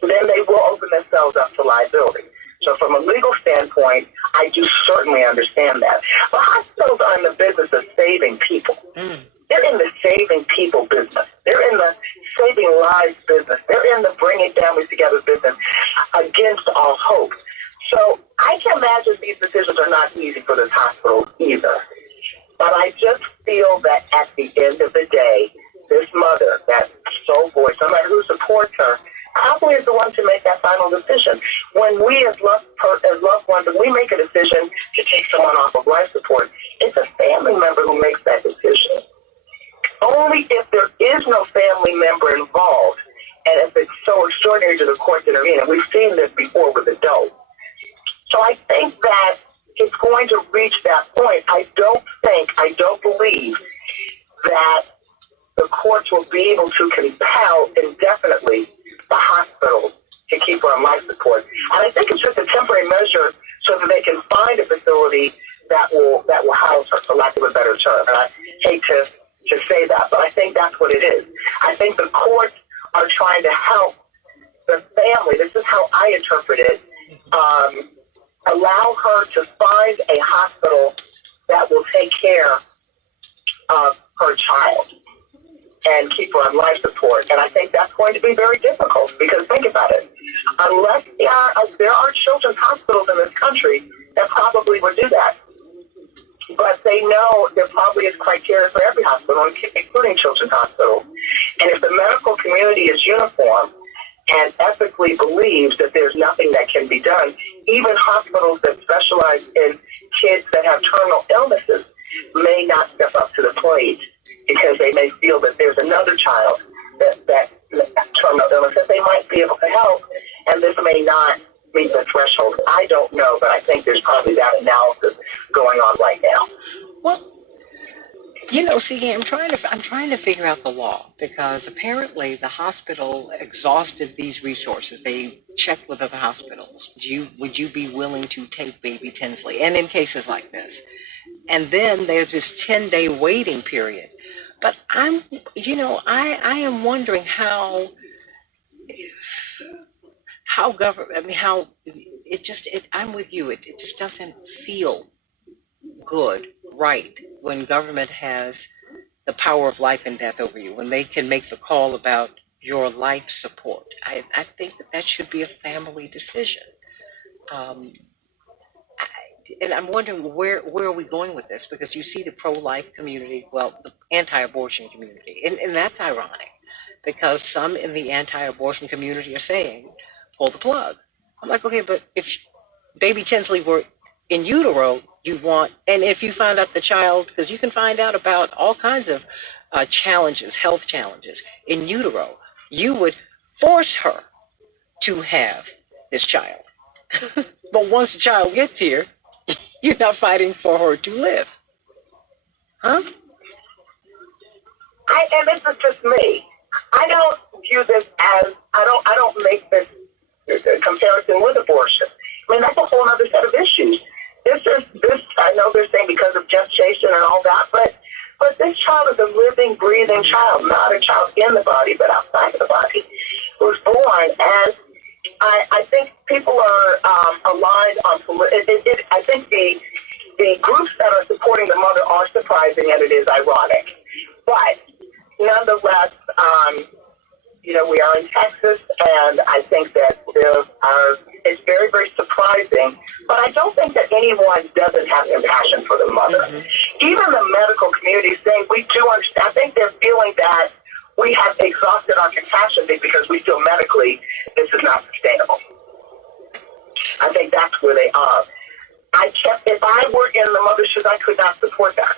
then they will open themselves up to liability. So from a legal standpoint, I do certainly understand that. But hospitals are in the business of saving people. They're in the saving people business. They're in the saving lives business. They're in the bringing families together business against all hope. So I can imagine these decisions are not easy for this hospital either. But I just feel that at the end of the day, this mother, that soul voice, no matter who supports her, probably is the one to make that final decision. When we as loved ones, when we make a decision to take someone off of life support, it's a family member who makes that decision. Only if there is no family member involved, and if it's so extraordinary to the court to intervene, and we've seen this before with adults. So I think that it's going to reach that point. I don't believe that the courts will be able to compel indefinitely the hospitals to keep her on life support. And I think it's just a temporary measure so that they can find a facility that will house her, for lack of a better term. And I hate to say that, but I think that's what it is. I think the courts are trying to help the family. This is how I interpret it. Allow her to find a hospital that will take care of her child and keep her on life support. And I think that's going to be very difficult, because think about it. Unless there are children's hospitals in this country that probably would do that. But they know there probably is criteria for every hospital, including children's hospitals. And if the medical community is uniform and ethically believes that there's nothing that can be done, even hospitals that specialize in kids that have terminal illnesses may not step up to the plate, because they may feel that there's another child that terminal illness that they might be able to help, and this may not meet the threshold. I don't know, but I think there's probably that analysis going on right now. Well, see, I'm trying to figure out the law, because apparently the hospital exhausted these resources. They checked with other hospitals. Would you be willing to take baby Tinsley? And in cases like this, and then there's this 10-day waiting period. But I am wondering how how government, I mean, how it just, I'm with you. It just doesn't feel good, right, when government has the power of life and death over you, when they can make the call about your life support. I think that should be a family decision. Um, and I'm wondering where are we going with this? Because you see the pro-life community, well, the anti-abortion community, and that's ironic, because some in the anti-abortion community are saying, pull the plug. I'm like, okay, but if baby Tinsley were in utero, you want, and if you find out the child, because you can find out about all kinds of challenges, health challenges in utero, you would force her to have this child. But once the child gets here, you're not fighting for her to live. Huh? And this is just me. I don't view this as, I don't make this comparison with abortion. I mean, that's a whole other set of issues. This, I know they're saying because of gestation and all that, but this child is a living, breathing child, not a child in the body, but outside of the body, who's born. And I think people are aligned on, I think the groups that are supporting the mother are surprising, and it is ironic. But nonetheless, we are in Texas, and I think that it's very, very surprising. But I don't think that anyone doesn't have compassion for the mother. Mm-hmm. Even the medical community is saying we do understand. I think they're feeling that we have exhausted our compassion because we feel medically this is not sustainable. I think that's where they are. If I were in the mother's shoes, I could not support that.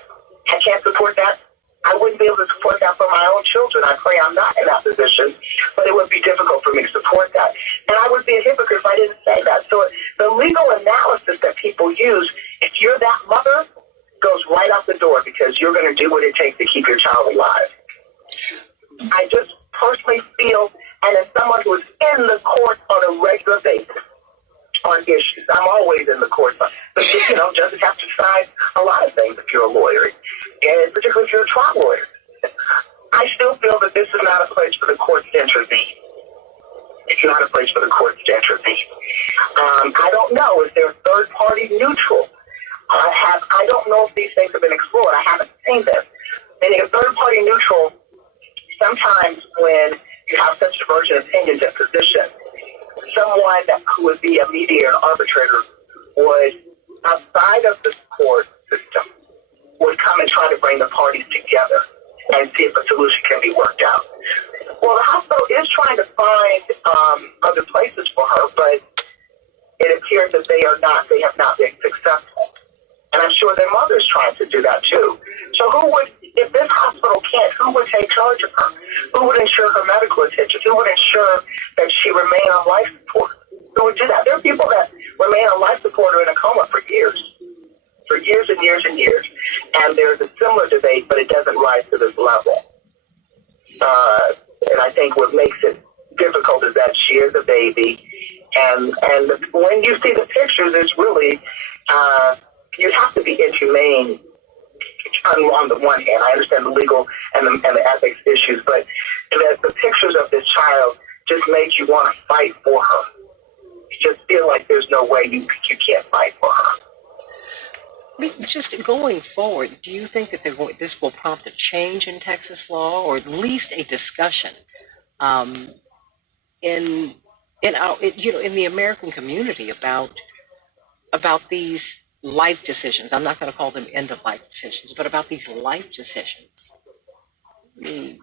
I can't support that. I wouldn't be able to support that for my own children. I pray I'm not in that position, but it would be difficult for me to support that. And I would be a hypocrite if I didn't say that. So the legal analysis that people use, if you're that mother, goes right out the door because you're going to do what it takes to keep your child alive. I just personally feel, and as someone who is in the court on a regular basis on issues, I'm always in the court. But, judges have to decide a lot of things if you're a lawyer, and particularly if you're a trial lawyer. I still feel that this is not a place for the courts to intervene. It's not a place for the courts to intervene. I don't know. Is there a third party neutral? I don't know if these things have been explored. I haven't seen this. Meaning a third party neutral, sometimes when you have such divergent opinions and positions, someone who would be a mediator and arbitrator would, outside of the court system, would come and try to bring the parties together and see if a solution can be worked out. Well, the hospital is trying to find other places for her, but it appears that they have not been successful. And I'm sure their mother's trying to do that too. So if this hospital can't, who would take charge of her? Who would ensure her medical attention? Who would ensure that she remain on life support? Who would do that? There are people that remain on life support or in a coma for years and years and years. And there's a similar debate, but it doesn't rise to this level. And I think what makes it difficult is that she is a baby. And when you see the pictures, it's really, you have to be inhumane. On the one hand, I understand the legal and the ethics issues, but the pictures of this child just make you want to fight for her. You just feel like there's no way you can't fight for her. I mean, just going forward, do you think that this will prompt a change in Texas law, or at least a discussion in the American community about these life decisions? I'm not going to call them end of life decisions, but about these life decisions. I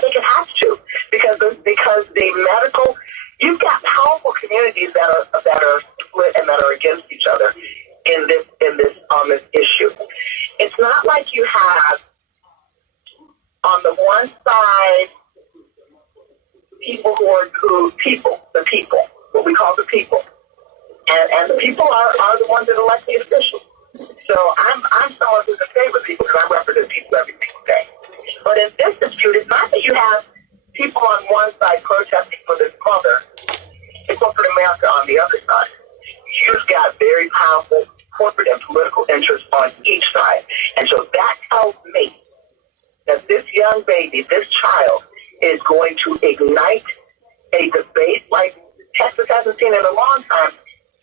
think it has to, because the medical, you've got powerful communities that are split and that are against each other in this on this issue. It's not like you have on the one side people the people, what we call the people. And the people are the ones that elect the officials. So I'm someone who's in favor of people because I represent people every single day. But in this dispute, it's not that you have people on one side protesting for this mother and corporate America on the other side. You've got very powerful corporate and political interests on each side. And so that tells me that this young baby, this child, is going to ignite a debate like Texas hasn't seen in a long time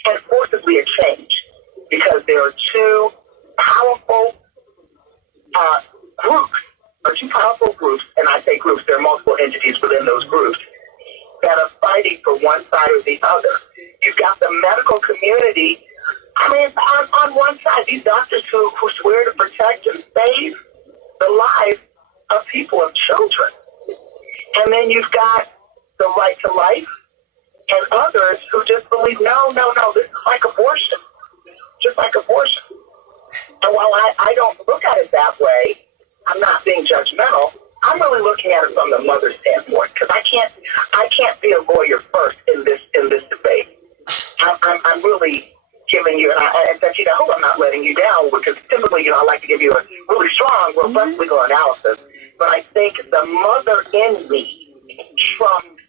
can forcibly a change, because there are two powerful groups, and I say groups, there are multiple entities within those groups that are fighting for one side or the other. You've got the medical community. I mean, on one side, these doctors who swear to protect and save the lives of people, of children. And then you've got the right to life and others who just believe, no, this is like abortion, just like abortion. And while I don't look at it that way, I'm not being judgmental. I'm really looking at it from the mother's standpoint, because I can't be a lawyer first in this debate. I'm really giving you, and Santita, I hope I'm not letting you down, because typically, I like to give you a really strong, robust legal analysis. But I think the mother in me trumps,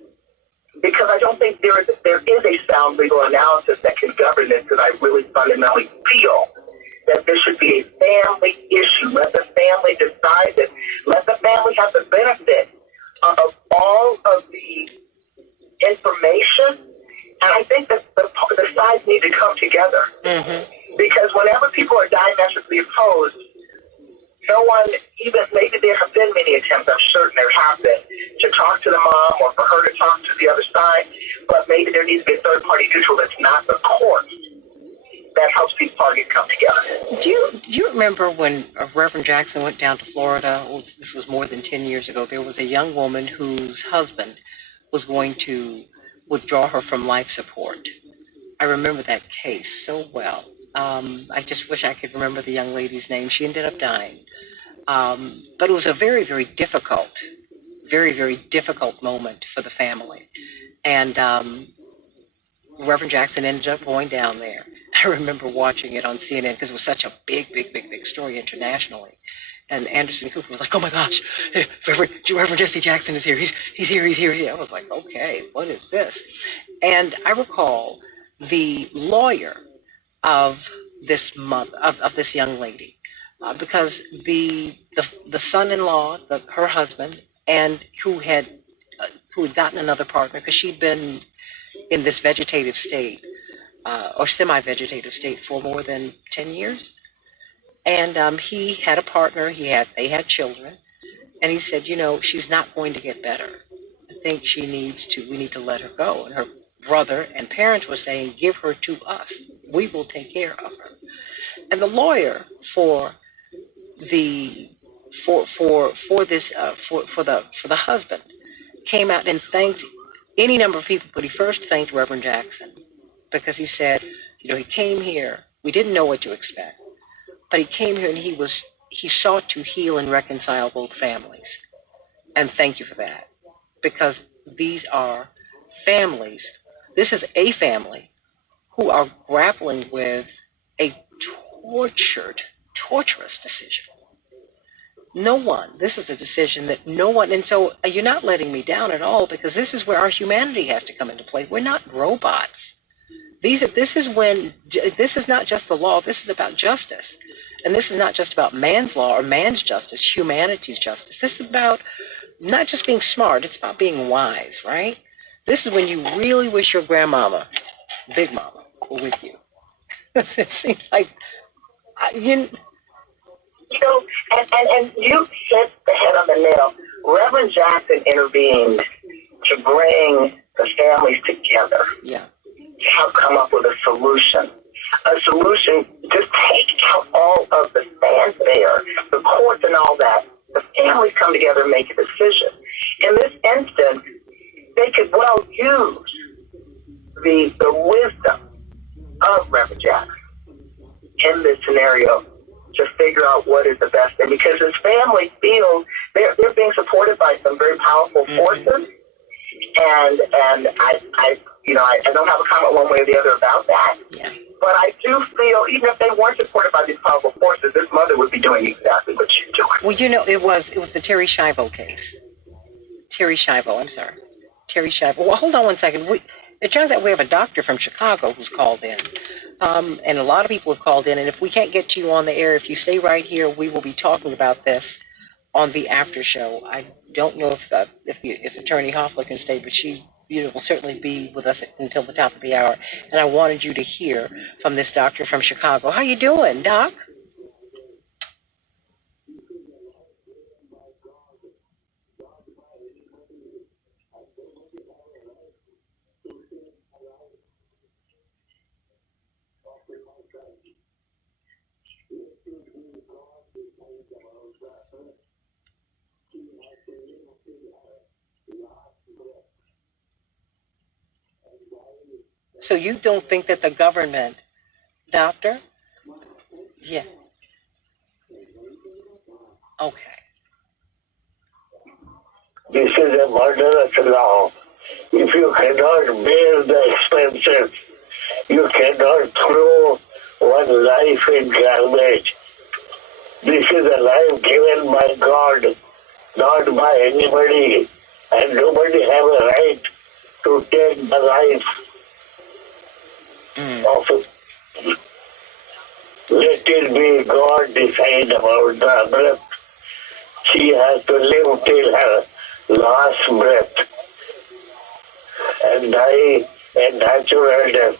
because I don't think there is a sound legal analysis that can govern this, because I really fundamentally feel that this should be a family issue. Let the family decide it. Let the family have the benefit of all of the information. And I think that the sides need to come together. Mm-hmm. Because whenever people are diametrically opposed, no one, even maybe there have been many attempts, I'm certain there have been, to talk to the mom or for her to talk to the other side, but maybe there needs to be a third party neutral that's not the court that helps these parties come together. Do you remember when Reverend Jackson went down to Florida? This was more than 10 years ago. There was a young woman whose husband was going to withdraw her from life support. I remember that case so well. I just wish I could remember the young lady's name. She ended up dying. But it was a very, very difficult moment for the family. And Reverend Jackson ended up going down there. I remember watching it on CNN because it was such a big story internationally. And Anderson Cooper was like, "Oh my gosh, Reverend Jesse Jackson is here. He's here." I was like, "Okay, what is this?" And I recall the lawyer of this of this young lady, because the son-in-law, her husband, and who had gotten another partner because she'd been in this vegetative state or semi-vegetative state for more than 10 years. And he had a partner, they had children, and he said, she's not going to get better. I think we need to let her go. And her brother and parents were saying, give her to us. We will take care of her. And the lawyer for the husband came out and thanked any number of people, but he first thanked Reverend Jackson because he said, he came here, we didn't know what to expect. But he came here and he sought to heal and reconcile both families. And thank you for that. Because these are families. This is a family who are grappling with a torturous decision. This is a decision that no one, and so you're not letting me down at all, because this is where our humanity has to come into play. We're not robots. This is not just the law, this is about justice. And this is not just about man's law or man's justice, humanity's justice. This is about not just being smart, it's about being wise, right? This is when you really wish your grandmama, Big Mama, were with you. It seems like, and you hit the head on the nail. Reverend Jackson intervened to bring the families together. Yeah. To help come up with a solution. A solution, just take out all of the fanfare, the courts and all that. The families come together and make a decision. In this instance, they could well use the wisdom of Reverend Jackson in this scenario to figure out what is the best thing. Because his family feels they're being supported by some very powerful forces. And I don't have a comment one way or the other about that. Yeah. But I do feel, even if they weren't supported by these powerful forces, this mother would be doing exactly what she's doing. Well, it was the Terry Schiavo case. Terry Schiavo. Well, hold on one second. It turns out we have a doctor from Chicago who's called in. And a lot of people have called in. And if we can't get to you on the air, if you stay right here, we will be talking about this on the after show. I don't know if Attorney Hoffler can stay, but she will certainly be with us until the top of the hour. And I wanted you to hear from this doctor from Chicago. How you doing, Doc? So you don't think that the government, doctor? Yeah. Okay. This is a murderous law. If you cannot bear the expenses, you cannot throw one life in garbage. This is a life given by God, not by anybody, and nobody have a right to take the life of it. Let it be God decide about the breath. She has to live till her last breath and die a natural death.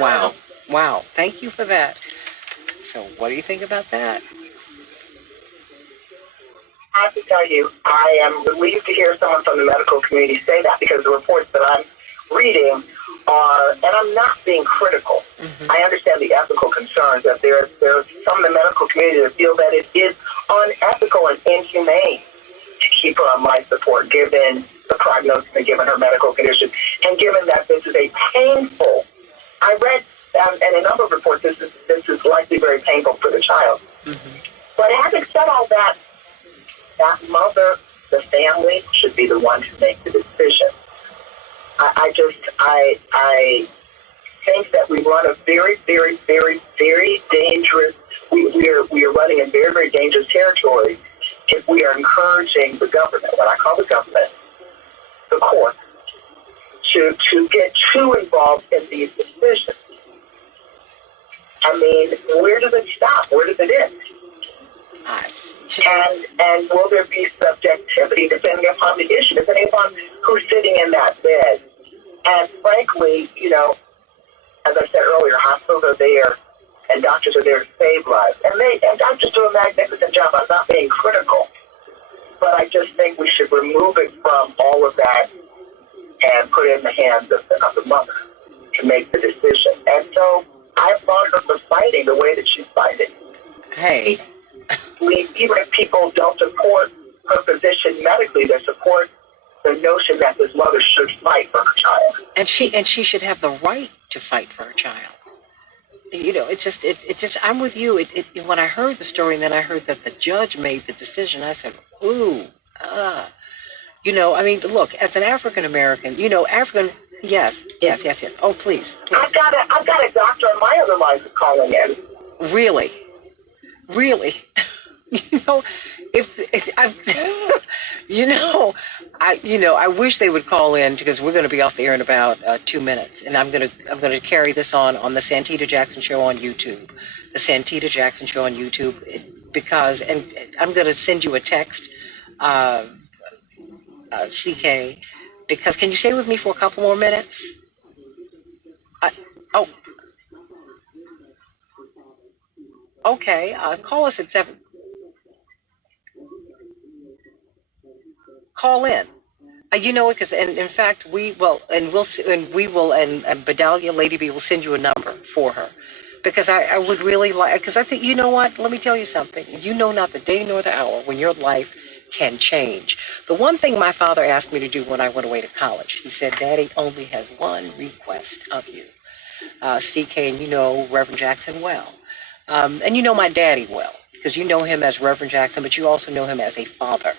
Wow. Wow. Thank you for that. So what do you think about that? I have to tell you, I am relieved to hear someone from the medical community say that, because the reports that I'm reading are, and I'm not being critical. I understand the ethical concerns that there's some in the medical community that feel that it is unethical and inhumane to keep her on life support, given the prognosis and given her medical condition, and given that this is a painful. I read in a number of reports this is likely very painful for the child. But having said all that, that mother, the family, should be the one to make the decision. I think that we run a very, very, very, very dangerous. We are running in very, very dangerous territory if we are encouraging the government, what I call the government, the court, to get too involved in these decisions. I mean, where does it stop? Where does it end? And will there be subjectivity depending upon the issue, depending upon who's sitting in that bed? And frankly, as I said earlier, hospitals are there and doctors are there to save lives. And doctors do a magnificent job. I'm not being critical. But I just think we should remove it from all of that and put it in the hands of the mother to make the decision. And so I applaud her for fighting the way that she's fighting. Hey. Even if people don't support her position medically, they support the notion that this mother should fight for her child. And she should have the right to fight for her child. It just I'm with you. When I heard the story and then I heard that the judge made the decision, I said, ooh, I mean, look, as an African American, yes. Oh, please. I've got a doctor on my other line calling in. Really? I wish they would call in, because we're going to be off the air in about 2 minutes, and I'm going to carry this on the Santita Jackson Show on YouTube, the Santita Jackson Show on YouTube, and I'm going to send you a text, CK, because can you stay with me for a couple more minutes? Okay, call us at 7. Call in. Because in fact and Bedalia Lady B will send you a number for her, because I would really like, because I think, what? Let me tell you something. You know not the day nor the hour when your life can change. The one thing my father asked me to do when I went away to college, he said, Daddy only has one request of you. CK, and Reverend Jackson well. And my daddy well, because you know him as Reverend Jackson, but you also know him as a father.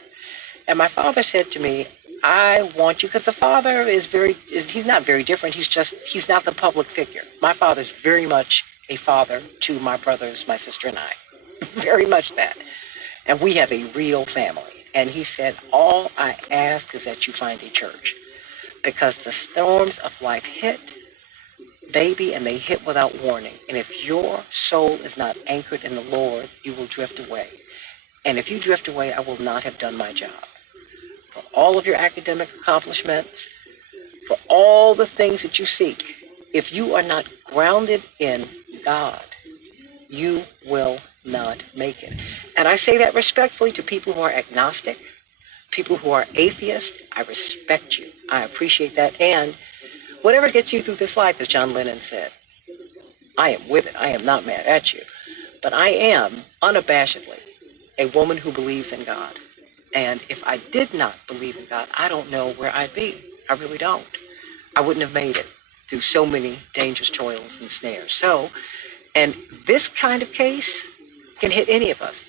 And my father said to me, I want you, because the father he's not very different. He's not the public figure. My father's very much a father to my brothers, my sister, and I. Very much that. And we have a real family. And he said, all I ask is that you find a church, because the storms of life hit, baby, and they hit without warning. And if your soul is not anchored in the Lord, you will drift away. And if you drift away, I will not have done my job. For all of your academic accomplishments, for all the things that you seek, if you are not grounded in God, you will not make it. And I say that respectfully to people who are agnostic, people who are atheists. I respect you. I appreciate that. And whatever gets you through this life, as John Lennon said, I am with it. I am not mad at you. But I am unabashedly a woman who believes in God. And if I did not believe in God, I don't know where I'd be. I really don't. I wouldn't have made it through so many dangerous toils and snares. So, and this kind of case can hit any of us.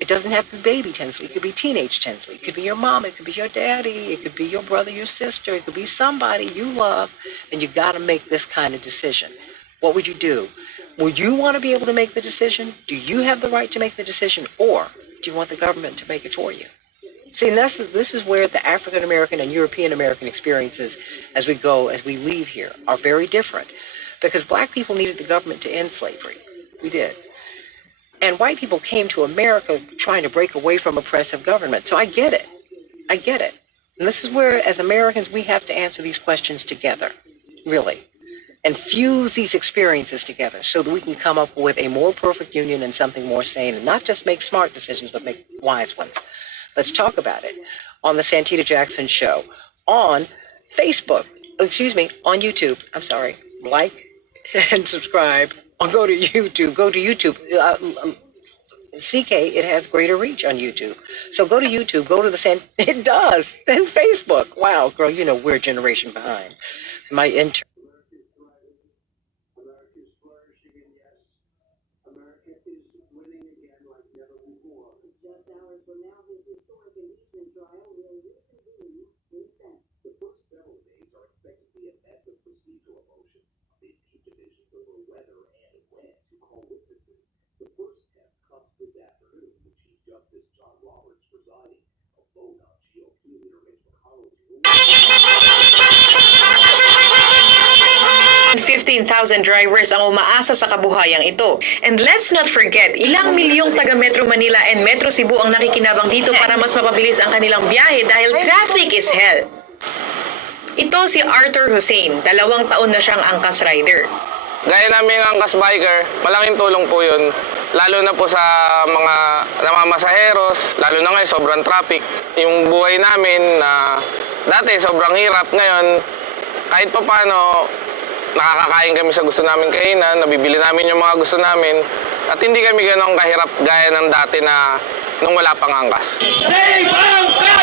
It doesn't have to be baby Tinsley. It could be teenage Tinsley. It could be your mom. It could be your daddy. It could be your brother, your sister. It could be somebody you love. And you got to make this kind of decision. What would you do? Would you want to be able to make the decision? Do you have the right to make the decision? Or do you want the government to make it for you? See, and this is where the African-American and European-American experiences as we leave here are very different. Because black people needed the government to end slavery. We did. And white people came to America trying to break away from oppressive government. So I get it. I get it. And this is where, as Americans, we have to answer these questions together, really. And fuse these experiences together so that we can come up with a more perfect union and something more sane. And not just make smart decisions, but make wise ones. Let's talk about it on the Santita Jackson Show, on Facebook, on YouTube. I'm sorry, like and subscribe. Or go to YouTube. CK, it has greater reach on YouTube. So go to YouTube, go to it does. Then Facebook. Wow, girl, you know we're a generation behind. So my intern. $15,000 drivers ang umaasa sa kabuhayang ito. And let's not forget, ilang milyong taga Metro Manila and Metro Cebu ang nakikinabang dito para mas mapabilis ang kanilang biyahe dahil traffic is hell. Ito si Arthur Hussein, 2 taon na siyang angkas rider. Gaya namin ang angkas biker, malaking tulong po yun. Lalo na po sa mga namamasaheros, lalo na ngayon sobrang traffic. Yung buhay namin na dati sobrang hirap, ngayon kahit pa paano nakakakain kami sa gusto namin kainan, nabibili namin yung mga gusto namin, at hindi kami ganong kahirap gaya ng dati na nung wala pang angkas. Save angkas!